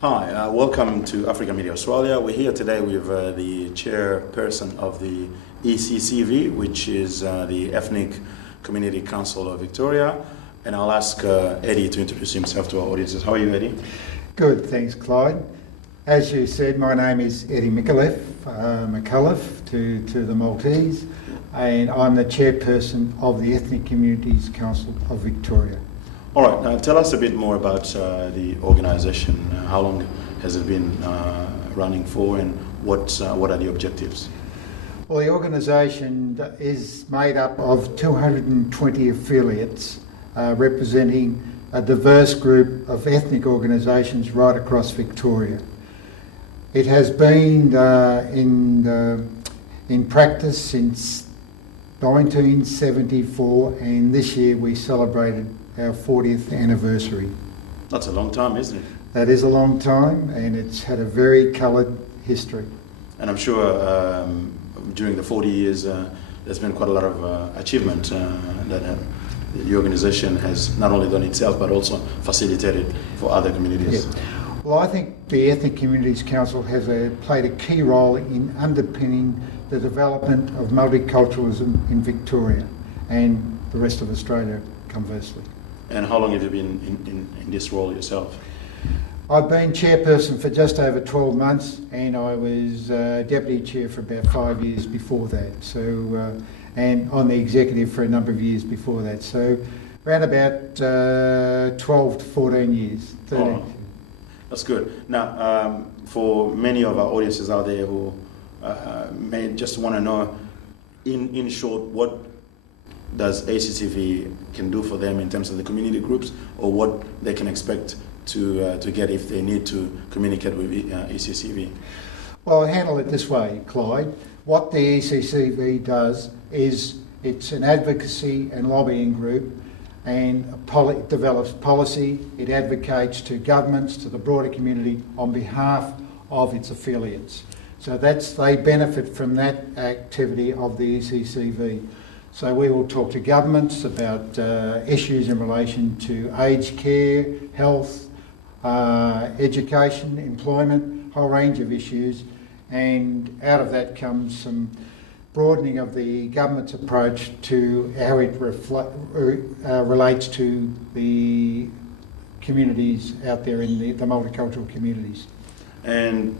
Hi, welcome to Africa Media Australia. We're here today with the chairperson of the ECCV, which is the Ethnic Community Council of Victoria. And I'll ask Eddie to introduce himself to our audiences. How are you, Eddie? Good, thanks, Clyde. As you said, my name is Eddie Michallef, to the Maltese, and I'm the chairperson of the Ethnic Communities Council of Victoria. All right, now tell us a bit more about the organisation. How long has it been running for, and what are the objectives? Well, the organisation is made up of 220 affiliates representing a diverse group of ethnic organisations right across Victoria. It has been in practice since 1974, and this year we celebrated our 40th anniversary. That's a long time, isn't it? That is a long time, and it's had a very coloured history. And I'm sure during the 40 years there's been quite a lot of achievement that the organisation has not only done itself but also facilitated for other communities. Yeah. Well, I think the Ethnic Communities Council has played a key role in underpinning the development of multiculturalism in Victoria and the rest of Australia, conversely. And how long have you been in this role yourself? I've been chairperson for just over 12 months, and I was deputy chair for about 5 years before that. So, and on the executive for a number of years before that. So, around about 12 to 14 years. 13. Oh, that's good. Now, for many of our audiences out there who may just want to know, in short, what does ACCV can do for them in terms of the community groups, or what they can expect to get if they need to communicate with ECCV? Well, I'll handle it this way, Clyde. What the ECCV does is it's an advocacy and lobbying group, and it develops policy. It advocates to governments, to the broader community on behalf of its affiliates. So they benefit from that activity of the ECCV. So we will talk to governments about issues in relation to aged care, health, education, employment, a whole range of issues, and out of that comes some broadening of the government's approach to how it relates to the communities out there in the multicultural communities. And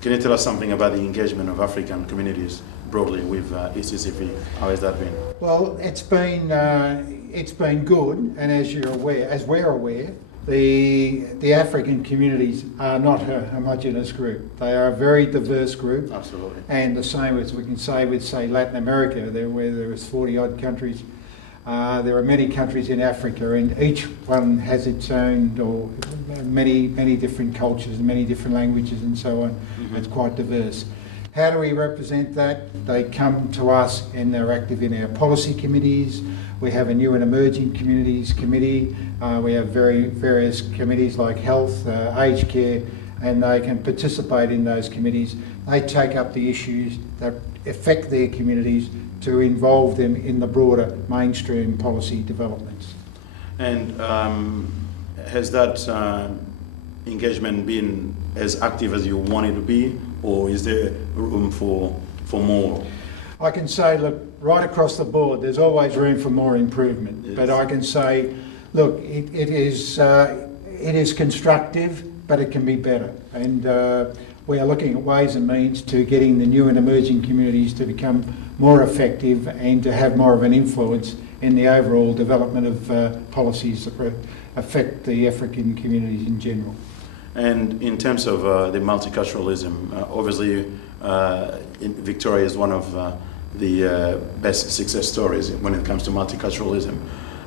can you tell us something about the engagement of African communities broadly with ECCV? How has that been? Well, it's been good, and as we're aware, the African communities are not a homogenous group. They are a very diverse group. Absolutely. And the same as we can say with, say, Latin America, where there is 40 odd countries. There are many countries in Africa, and each one has its own, or many different cultures and many different languages and so on. Mm-hmm. It's quite diverse. How do we represent that? They come to us and they're active in our policy committees. We have a new and emerging communities committee. We have various committees like health, aged care, and they can participate in those committees. They take up the issues that affect their communities to involve them in the broader mainstream policy developments. And has that engagement been as active as you want it to be, or is there room for more? I can say, look, right across the board, there's always room for more improvement. Yes. But I can say, look, it is constructive, but it can be better. And we are looking at ways and means to getting the new and emerging communities to become more effective and to have more of an influence in the overall development of policies that affect the African communities in general. And in terms of the multiculturalism, obviously Victoria is one of the best success stories when it comes to multiculturalism.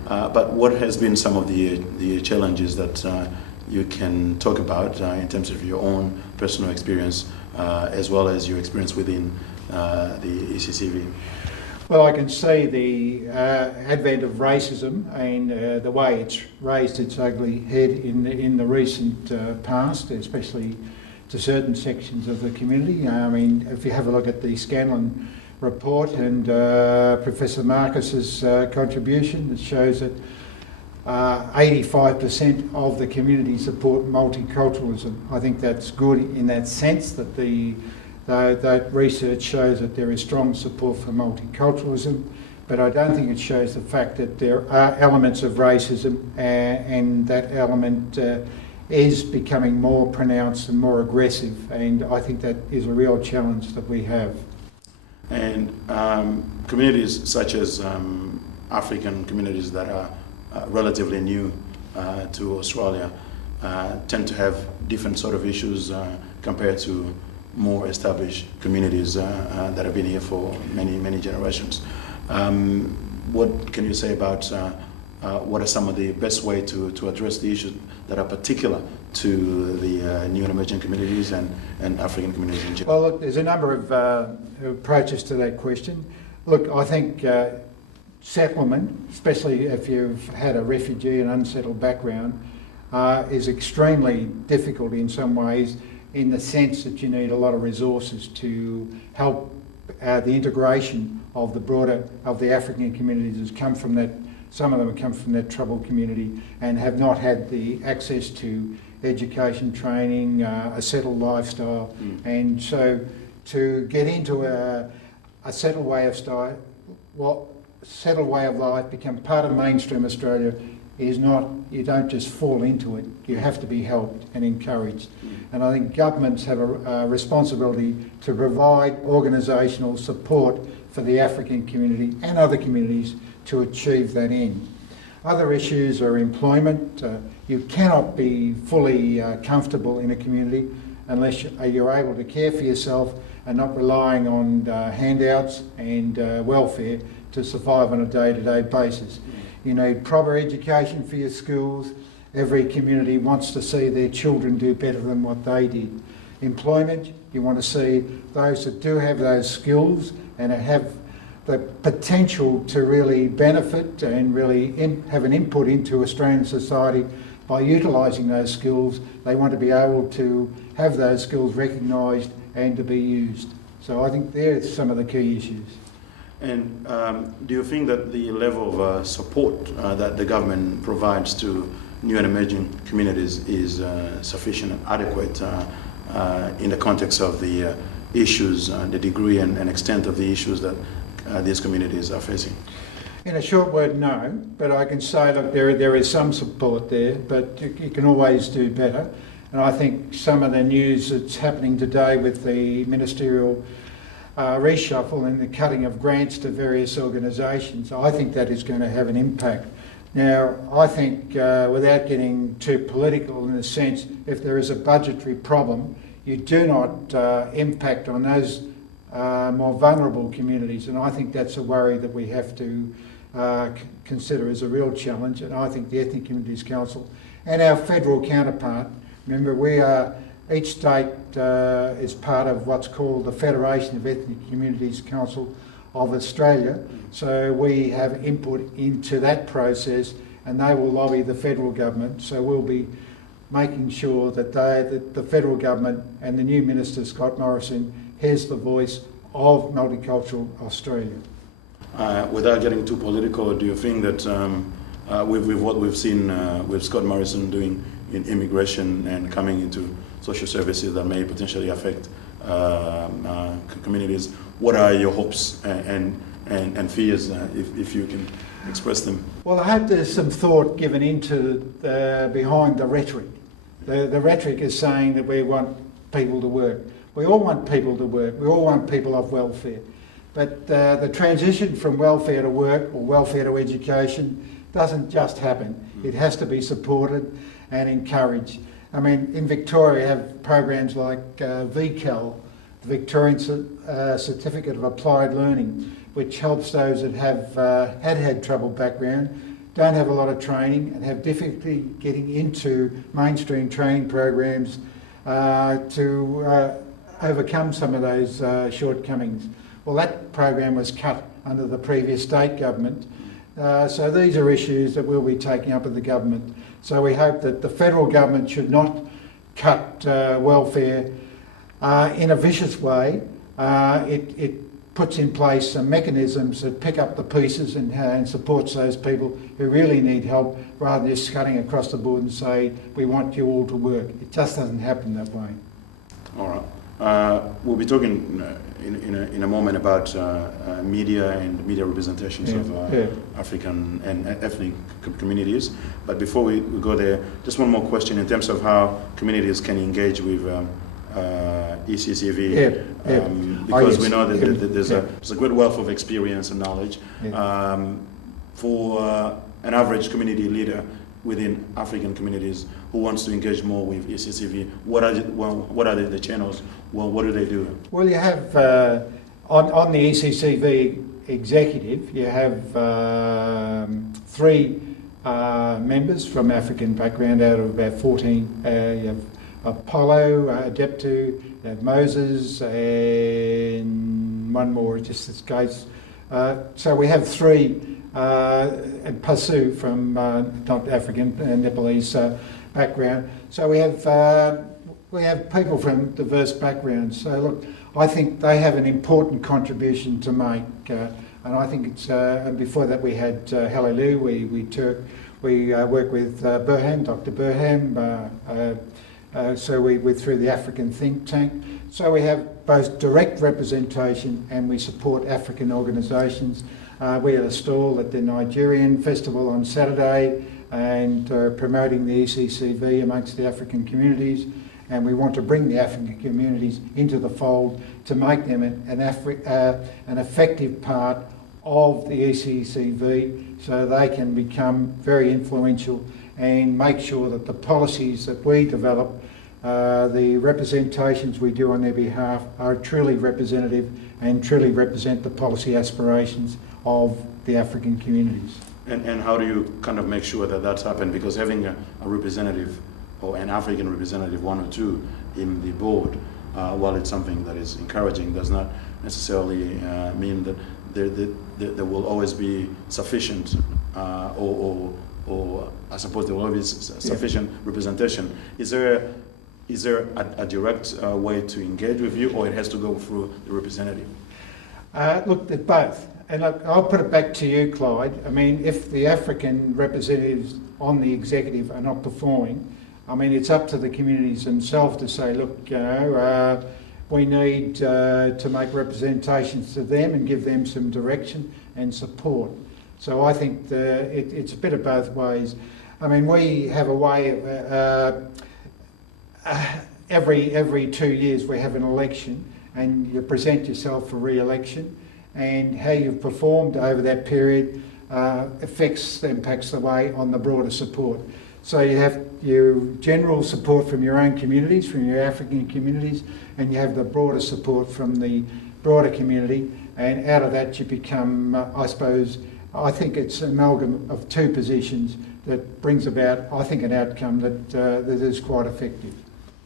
But what has been some of the challenges that you can talk about in terms of your own personal experience as well as your experience within the ECCV? Well, I can see the advent of racism and the way it's raised its ugly head in the recent past, especially to certain sections of the community. I mean, if you have a look at the Scanlon report and Professor Marcus's contribution, it shows that 85% of the community support multiculturalism. I think that's good in that sense, that that research shows that there is strong support for multiculturalism, but I don't think it shows the fact that there are elements of racism, and that element is becoming more pronounced and more aggressive, and I think that is a real challenge that we have. And communities such as African communities that are relatively new to Australia tend to have different sort of issues compared to more established communities that have been here for many generations. What can you say about what are some of the best way to address the issues that are particular to the new and emerging communities and African communities in general? Well, look, there's a number of approaches to that question. Look, I think settlement, especially if you've had a refugee and unsettled background, is extremely difficult in some ways, in the sense that you need a lot of resources to help the integration of the African communities that come from that. Some of them have come from that troubled community and have not had the access to education, training, a settled lifestyle, and so to get into a settled way of style, settled way of life, become part of mainstream Australia, is not, you don't just fall into it, you have to be helped and encouraged. And I think governments have a responsibility to provide organisational support for the African community and other communities to achieve that end. Other issues are employment. You cannot be fully comfortable in a community unless you're able to care for yourself and not relying on handouts and welfare to survive on a day-to-day basis. You need proper education for your schools. Every community wants to see their children do better than what they did. Employment, you want to see those that do have those skills and have the potential to really benefit and really have an input into Australian society by utilising those skills. They want to be able to have those skills recognised and to be used. So I think there's some of the key issues. And do you think that the level of support that the government provides to new and emerging communities is sufficient and adequate in the context of the issues, the degree and extent of the issues that these communities are facing? In a short word, no, but I can say that there is some support there, but you can always do better. And I think some of the news that's happening today with the ministerial reshuffle and the cutting of grants to various organisations, I think that is going to have an impact. Now, I think without getting too political in a sense, if there is a budgetary problem, you do not impact on those more vulnerable communities, and I think that's a worry that we have to consider as a real challenge. And I think the Ethnic Communities Council and our federal counterpart, remember each state is part of what's called the Federation of Ethnic Communities Council of Australia, so we have input into that process and they will lobby the federal government, so we'll be making sure that the federal government and the new Minister Scott Morrison hears the voice of multicultural Australia. Without getting too political, do you think that with what we've seen with Scott Morrison doing in immigration and coming into social services that may potentially affect communities, what are your hopes and fears, if you can express them? Well, I hope there's some thought given into behind the rhetoric. The rhetoric is saying that we want people to work. We all want people to work. We all want people off welfare. But the transition from welfare to work or welfare to education doesn't just happen. It has to be supported and encouraged. I mean, in Victoria, we have programs like VCAL, the Victorian Certificate of Applied Learning, which helps those that have had troubled background, don't have a lot of training and have difficulty getting into mainstream training programs to overcome some of those shortcomings. Well, that program was cut under the previous state government. So these are issues that we'll be taking up with the government. So we hope that the federal government should not cut welfare in a vicious way. It puts in place some mechanisms that pick up the pieces and supports those people who really need help, rather than just cutting across the board and say, we want you all to work. It just doesn't happen that way. All right. We'll be talking in a moment about media and media representations of African and ethnic communities. But before we go there, just one more question in terms of how communities can engage with ECCV, because we know that there's a great wealth of experience and knowledge. For an average community leader within African communities who wants to engage more with ECCV, what are the channels? Well, what do they do? Well, you have on the ECCV executive, you have 3 members from African background out of about 14. You have Apollo, Adeptu, you have Moses, and one more just escapes. So we have 3, and Pasu from not African, Nepalese background. So we have people from diverse backgrounds. So look, I think they have an important contribution to make, and I think it's. And before that, we had Hallelujah. We work with Burham, Dr. Burham. So we're through the African think tank. So we have both direct representation and we support African organisations. We had a stall at the Nigerian Festival on Saturday and promoting the ECCV amongst the African communities. And we want to bring the African communities into the fold to make them an effective part of the ECCV so they can become very influential and make sure that the policies that we develop, the representations we do on their behalf are truly representative and truly represent the policy aspirations of the African communities. And how do you kind of make sure that that's happened? Because having a representative or an African representative, 1 or 2, in the board, while it's something that is encouraging, does not necessarily mean that there will always be sufficient or I suppose there will always be sufficient representation. Is there a direct way to engage with you, or it has to go through the representative? Look, they're both. And look, I'll put it back to you, Clyde. I mean, if the African representatives on the executive are not performing, I mean, it's up to the communities themselves to say, look, we need to make representations to them and give them some direction and support. So I think it's a bit of both ways. I mean, we have a way of every 2 years we have an election and you present yourself for re-election, and how you've performed over that period impacts the way on the broader support. So you have your general support from your own communities, from your African communities, and you have the broader support from the broader community, and out of that you become, I think it's an amalgam of 2 positions that brings about, I think, an outcome that is quite effective.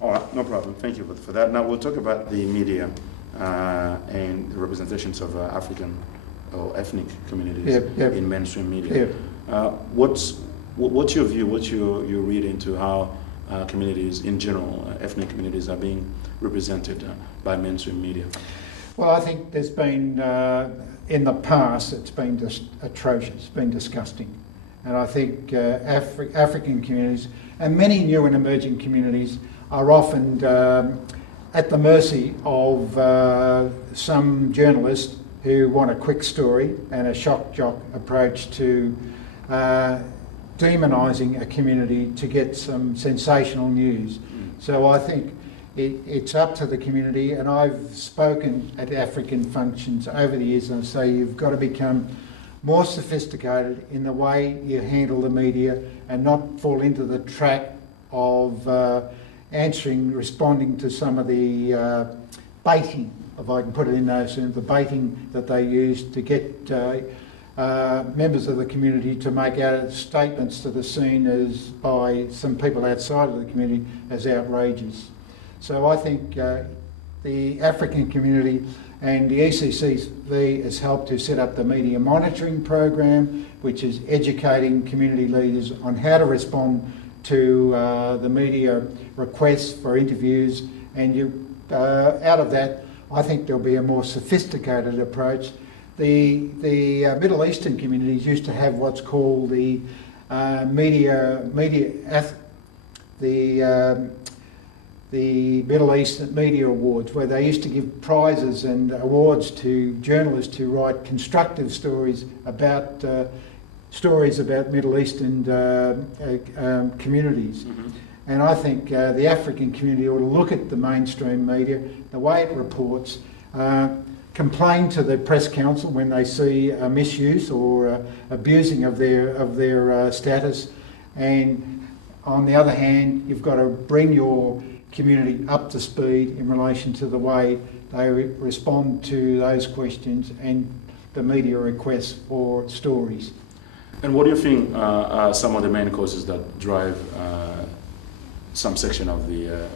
All right, no problem. Thank you for that. Now we'll talk about the media and the representations of African or ethnic communities in mainstream media. What's your view, what's your read into how communities in general, ethnic communities, are being represented by mainstream media? Well, I think there's been, in the past, it's been just atrocious, it's been disgusting. And I think African communities and many new and emerging communities are often at the mercy of some journalists who want a quick story and a shock jock approach to demonising a community to get some sensational news. So I think it's up to the community, and I've spoken at African functions over the years, and I say you've got to become more sophisticated in the way you handle the media and not fall into the trap of responding to some of the baiting, if I can put it in those terms, the baiting that they use to get members of the community to make out statements that are seen as, by some people outside of the community, as outrageous. So I think the African community and the ECCV has helped to set up the media monitoring program, which is educating community leaders on how to respond to the media requests for interviews, and out of that, I think there'll be a more sophisticated approach. The Middle Eastern communities used to have what's called the Middle East Media Awards, where they used to give prizes and awards to journalists who write constructive stories about Middle Eastern communities. Mm-hmm. And I think the African community ought to look at the mainstream media, the way it reports, complain to the Press Council when they see misuse or abusing of their status, and on the other hand, you've got to bring your community up to speed in relation to the way they respond to those questions and the media requests for stories. And what do you think are some of the main causes that drive some section of the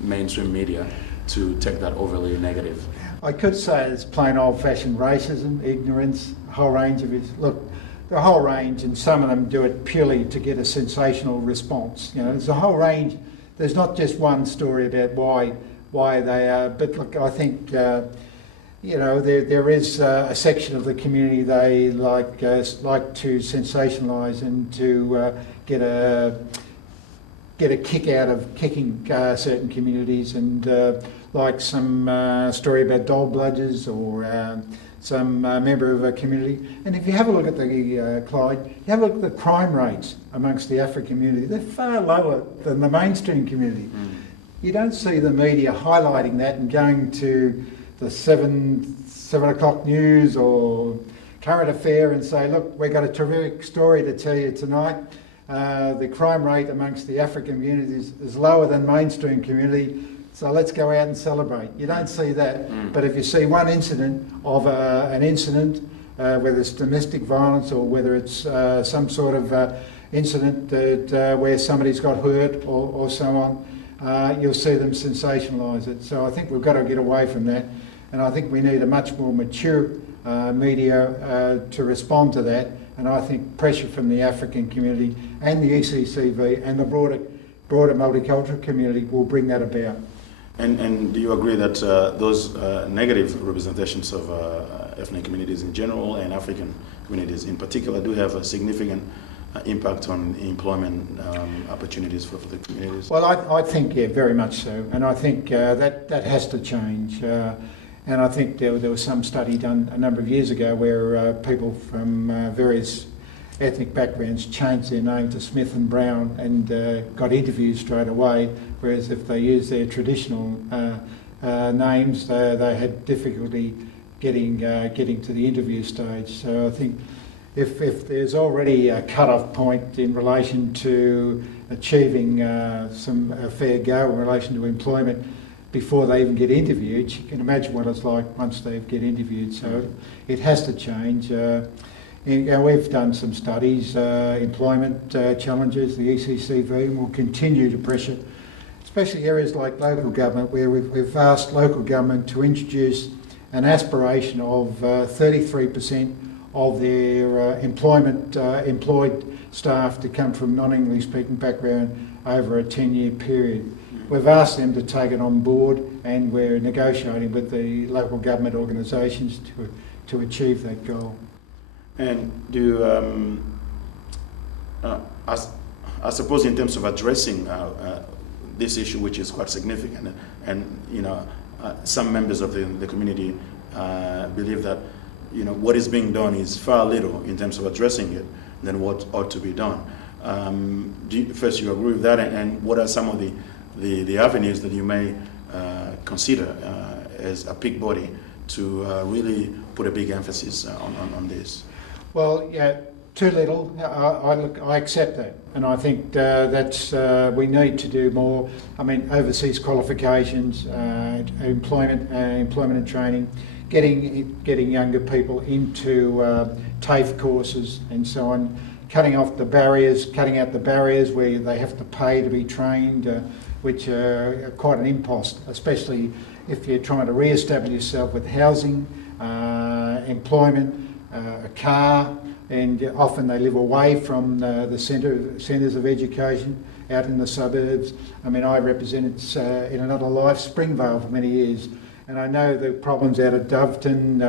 mainstream media to take that overly negative? I could say it's plain old-fashioned racism, ignorance, a whole range of it. Look, the whole range, and some of them do it purely to get a sensational response. You know, there's a whole range. There's not just one story about why they are, but look, I think you know, there is a section of the community they like to sensationalise and to get a kick out of kicking certain communities, and like some story about dole bludgers or some member of a community. And if you have a look at the Clyde, you have a look at the crime rates amongst the African community. They're far lower than the mainstream community. Mm. You don't see the media highlighting that and going to the 7 o'clock news or current affair and say, look, we've got a terrific story to tell you tonight. The crime rate amongst the African communities is lower than mainstream community, so let's go out and celebrate. You don't see that. Mm. But if you see one incident of whether it's domestic violence or whether it's some sort of incident that where somebody's got hurt or so on, you'll see them sensationalise it. So I think we've got to get away from that, and I think we need a much more mature media to respond to that. And I think pressure from the African community and the ECCV and the broader multicultural community will bring that about. And do you agree that those negative representations of ethnic communities in general and African communities in particular do have a significant impact on employment opportunities for the communities? Well, I think, yeah, very much so. And I think that has to change. And I think there was some study done a number of years ago where people from various ethnic backgrounds changed their name to Smith and Brown and got interviews straight away, whereas if they used their traditional names, they had difficulty getting to the interview stage. So I think if there's already a cut-off point in relation to achieving a fair go in relation to employment before they even get interviewed, you can imagine what it's like once they get interviewed. So it has to change. We've done some studies, employment challenges, the ECCV, and we'll continue to pressure, especially areas like local government, where we've asked local government to introduce an aspiration of 33% of their employed staff to come from non-English speaking background over a 10-year period. We've asked them to take it on board, and we're negotiating with the local government organisations to achieve that goal. And do I suppose in terms of addressing this issue, which is quite significant, and you know, some members of the community believe that what is being done is far little in terms of addressing it than what ought to be done. First, you agree with that, and what are some of the avenues that you may consider as a peak body to really put a big emphasis on this? Well, yeah, too little. I accept that, and I think that's we need to do more. I mean, overseas qualifications, employment and training, getting younger people into TAFE courses and so on, cutting out the barriers where they have to pay to be trained, which are quite an impost, especially if you're trying to re-establish yourself with housing, employment, a car, and often they live away from the centres of education out in the suburbs. I mean, I represented in another life Springvale for many years, and I know the problems out of Doveton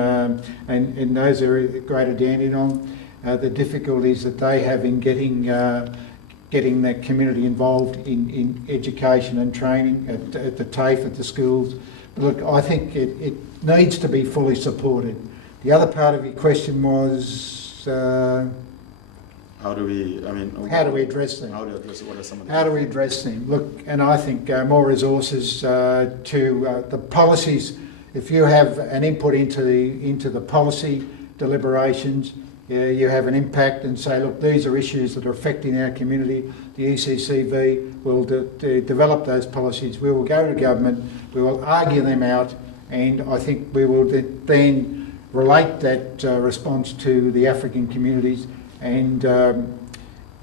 and in those areas, Greater Dandenong, the difficulties that they have in getting that community involved in education and training at the TAFE, at the schools. But look, I think it needs to be fully supported. The other part of your question was... how do we address them? How do we address it? What are some of the... How do we address them? Look, and I think more resources to the policies. If you have an input into the policy deliberations, you have an impact and say, look, these are issues that are affecting our community. The ECCV will develop those policies. We will go to government. We will argue them out, and I think we will then relate that response to the African communities. And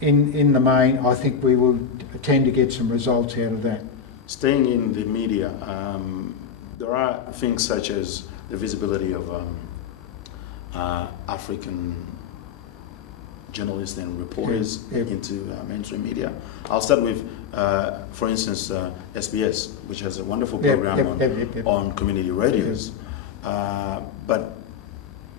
in the main, I think we will tend to get some results out of that. Staying in the media, there are things such as the visibility of African journalists and reporters into mainstream media. I'll start with, for instance, SBS, which has a wonderful program on community radios. But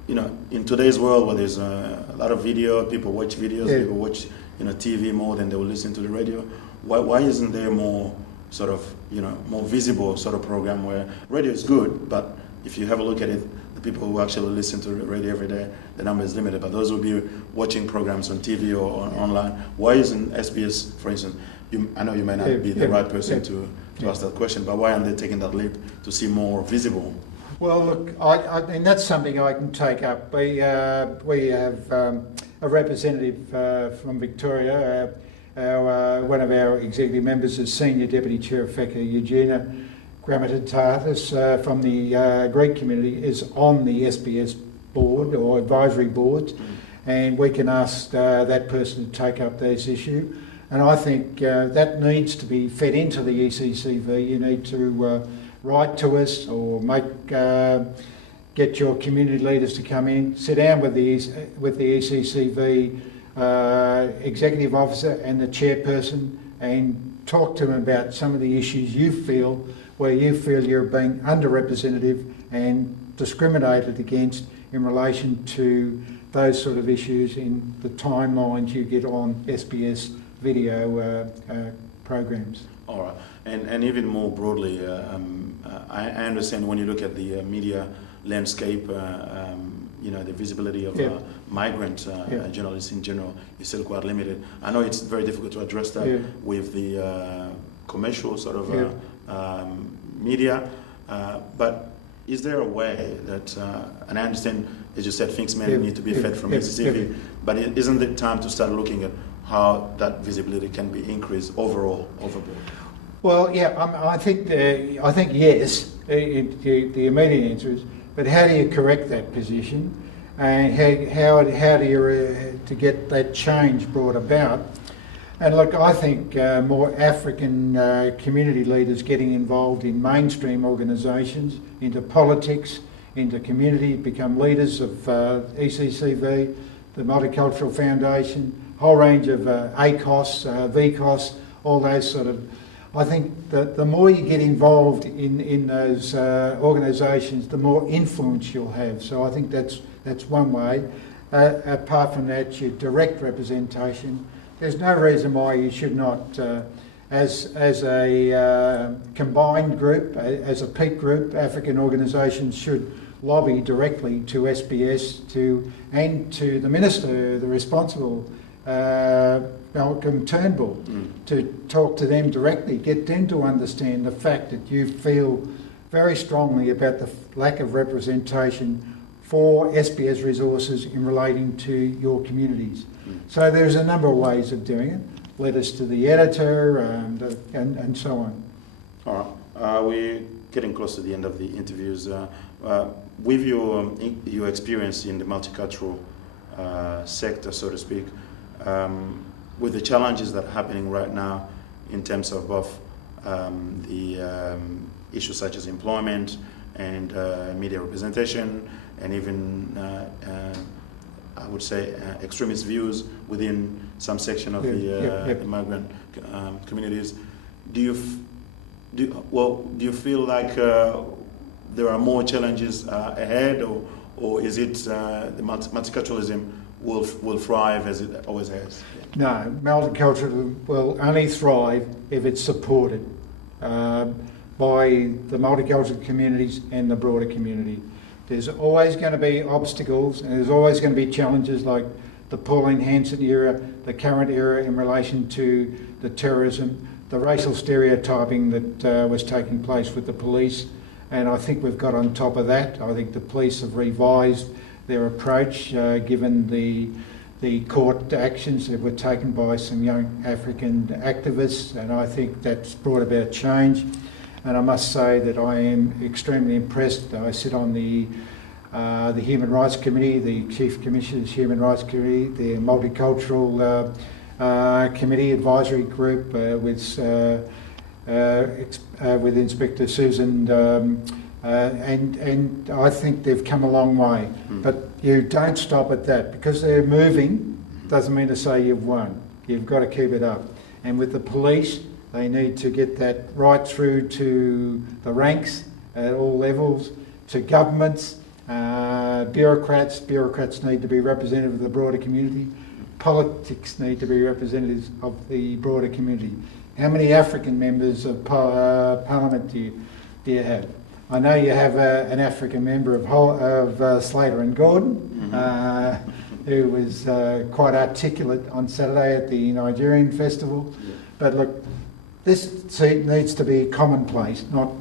you know, in today's world where there's a lot of video, people watch videos, people watch TV more than they will listen to the radio. Why isn't there more sort of more visible sort of program where radio is good, but if you have a look at it, the people who actually listen to the radio every day, the number is limited. But those will be watching programs on TV or online. Why isn't SBS, for instance? I know you may not be the right person to ask that question, but why aren't they taking that leap to see more visible? Well, look, I mean, that's something I can take up. We have a representative from Victoria. One of our executive members is Senior Deputy Chair of FECA, Eugenia Grammatitatis from the Greek community, is on the SBS board or advisory boards, and we can ask that person to take up this issue. And I think that needs to be fed into the ECCV. You need to write to us or get your community leaders to come in, sit down with the ECCV executive officer and the chairperson and talk to them about some of the issues where you feel you're being underrepresented and discriminated against in relation to those sort of issues in the timelines you get on SBS video programs. All right, and even more broadly, I understand when you look at the media landscape, the visibility of migrant journalists in general is still quite limited. I know it's very difficult to address that with the commercial sort of media, but is there a way that, and I understand, as you said, things may need to be fed from ECCV, but isn't it time to start looking at how that visibility can be increased overboard? Well, I think yes. The immediate answer is, but how do you correct that position, and how do you to get that change brought about? And look, I think more African community leaders getting involved in mainstream organisations, into politics, into community, become leaders of ECCV, the Multicultural Foundation, whole range of ACOS, VCOS, all those sort of. I think that the more you get involved in those organisations, the more influence you'll have. So I think that's one way. Apart from that, your direct representation. There's no reason why you should not, as a combined group, as a peak group, African organisations should lobby directly to SBS and to the Minister, the responsible, Malcolm Turnbull, to talk to them directly, get them to understand the fact that you feel very strongly about the lack of representation for SBS resources in relating to your communities. So there's a number of ways of doing it. Letters to the editor and so on. All right. We're getting close to the end of the interviews. With your experience in the multicultural sector, so to speak, with the challenges that are happening right now in terms of both the issues such as employment and media representation, and even I would say extremist views within some section of the migrant communities. Do you feel like there are more challenges ahead, or is it the multiculturalism will thrive as it always has? No, multiculturalism will only thrive if it's supported by the multicultural communities and the broader community. There's always going to be obstacles, and there's always going to be challenges like the Pauline Hanson era, the current era in relation to the terrorism, the racial stereotyping that was taking place with the police, and I think we've got on top of that. I think the police have revised their approach given the court actions that were taken by some young African activists, and I think that's brought about change. And I must say that I am extremely impressed. I sit on the Human Rights Committee, the Chief Commissioner's Human Rights Committee, the Multicultural Committee Advisory Group with Inspector Susan, and I think they've come a long way. But you don't stop at that. Because they're moving doesn't mean to say you've won. You've got to keep it up. And with the police, they need to get that right through to the ranks at all levels, to governments, bureaucrats. Bureaucrats need to be representative of the broader community. Politics need to be representatives of the broader community. How many African members of Parliament do you have? I know you have an African member of Slater and Gordon, who was quite articulate on Saturday at the Nigerian festival. But look, this seat needs to be commonplace, not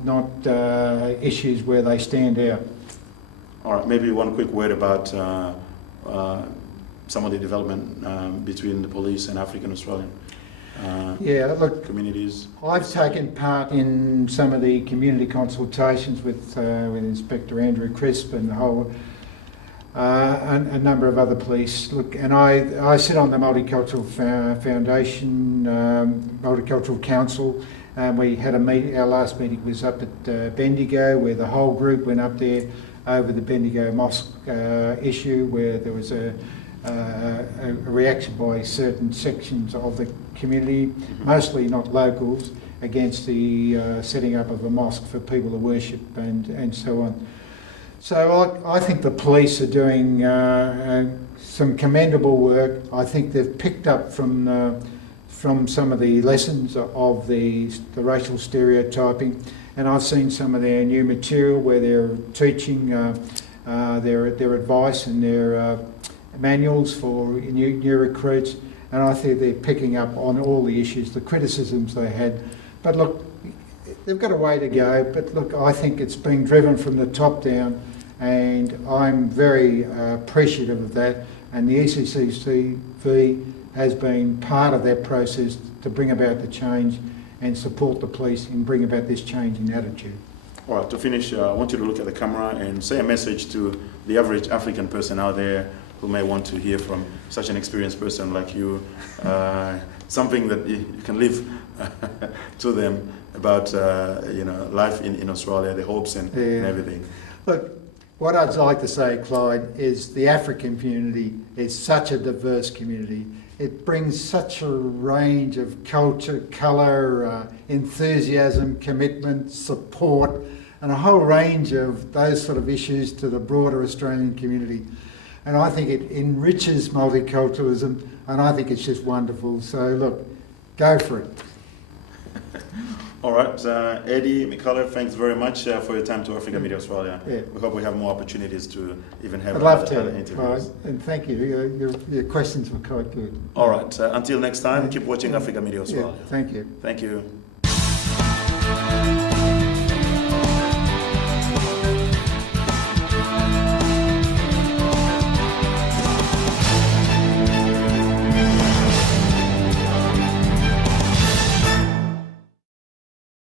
issues where they stand out. All right, maybe one quick word about some of the development between the police and African Australian communities. I've taken part in some of the community consultations with Inspector Andrew Crisp and the whole a number of other police. Look, and I sit on the Multicultural Foundation, Multicultural Council. We had a meeting. Our last meeting was up at Bendigo, where the whole group went up there over the Bendigo Mosque issue, where there was a reaction by certain sections of the community, mostly not locals, against the setting up of a mosque for people to worship and so on. So I think the police are doing some commendable work. I think they've picked up from some of the lessons of the racial stereotyping, and I've seen some of their new material where they're teaching their advice and their manuals for new recruits, and I think they're picking up on all the issues, the criticisms they had. But look, they've got a way to go, but look, I think it's being driven from the top down, and I'm very appreciative of that, and the ECCCV has been part of that process to bring about the change and support the police and bring about this change in attitude. All right, to finish, I want you to look at the camera and say a message to the average African person out there who may want to hear from such an experienced person like you, something that you can leave to them about life in Australia, the hopes and everything. Look, what I'd like to say, Clyde, is the African community is such a diverse community. It brings such a range of culture, colour, enthusiasm, commitment, support, and a whole range of those sort of issues to the broader Australian community. And I think it enriches multiculturalism, and I think it's just wonderful. So look, go for it. All right, Eddie Michallef, thanks very much for your time to Africa Media Australia. Yeah. We hope we have more opportunities to even have I'd love other to, interviews. and thank you. Your questions were quite good. All right, until next time, keep watching Africa Media Australia. Thank you. Thank you.